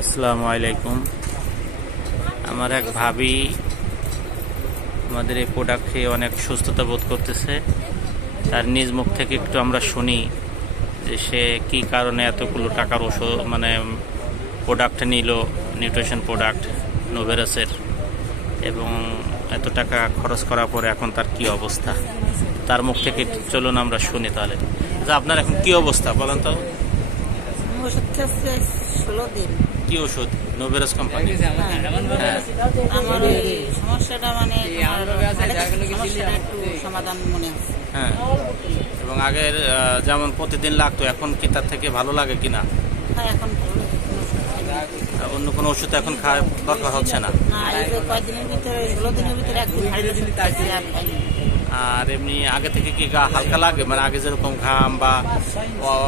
আসসালামু আলাইকুম। আমার এক ভাবি আমাদের এই প্রোডাক্ট খেয়ে অনেক সুস্থতা বোধ করতেছে। তার নিজ মুখ থেকে একটু আমরা শুনি যে সে কি কারণে এতগুলো টাকার ওষুধ প্রোডাক্ট নিল, নিউট্রিশন প্রোডাক্ট নোভেরাসের, এবং এত টাকা খরচ করার পরে এখন তার কি অবস্থা, তার মুখ থেকে চলুন আমরা শুনি। তাহলে আপনার এখন কি অবস্থা বলেন তো? ওষুধ খাচ্ছে 16 দিন। কি ওষুধ? নোভেরাস কোম্পানি। আমার এই সমস্যাটা মানে সমস্যাটা একটু সমাধান মনে হচ্ছে। হ্যাঁ, এবং আগের যেমন প্রতিদিন লাগতো, এখন কি তার থেকে ভালো লাগে কিনা? হ্যাঁ, এখন অন্য কোনো ওষুধ এখন খাওয়ার দরকার হচ্ছে না। এই যে কয়েকদিনের ভিতরে 16 দিনের ভিতরে একদিন আর এমনি আগে থেকে কি গা হালকা লাগে, মানে আগে যেরকম ঘাম বা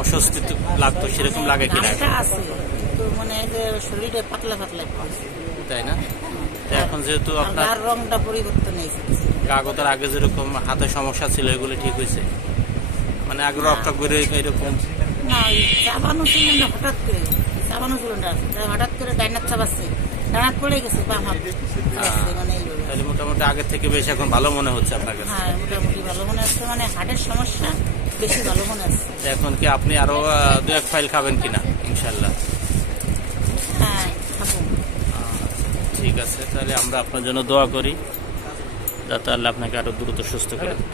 অস্বস্তি লাগতো সেরকম লাগে কিনা? আছে, কিন্তু মানে শরীরে পাতলা পাতলা, তাই না? এখন যেহেতু আপনার রংটা পরিবর্তন হয়েছে, কাগজের আগে যেরকম হাতে সমস্যা ছিল এগুলো ঠিক হয়েছে, মানে আগে রক্ত বের এরকম না। চাবানো ছিল না, হঠাৎ করে চাবানো ছিল না, হঠাৎ করে ডাইনার চাবাচ্ছে, ডানাত পড়ে গেছে বাম হাত। তাহলে মোটামুটি আগের থেকে বেশি এখন ভালো মনে হচ্ছে আপনার কাছে? হ্যাঁ, মোটামুটি ভালো মনে হচ্ছে, মানে হার্টের সমস্যা বেশি ভালো মনে হচ্ছে। এখন কি আপনি আরো 2-1 ফাইল খাবেন কিনা ইনশাল্লাহ? হ্যাঁ, খাবো। ঠিক আছে, তাহলে আমরা আপনার জন্য দোয়া করি যাতে আল্লাহ আপনাকে আরো দ্রুত সুস্থ করে দেন।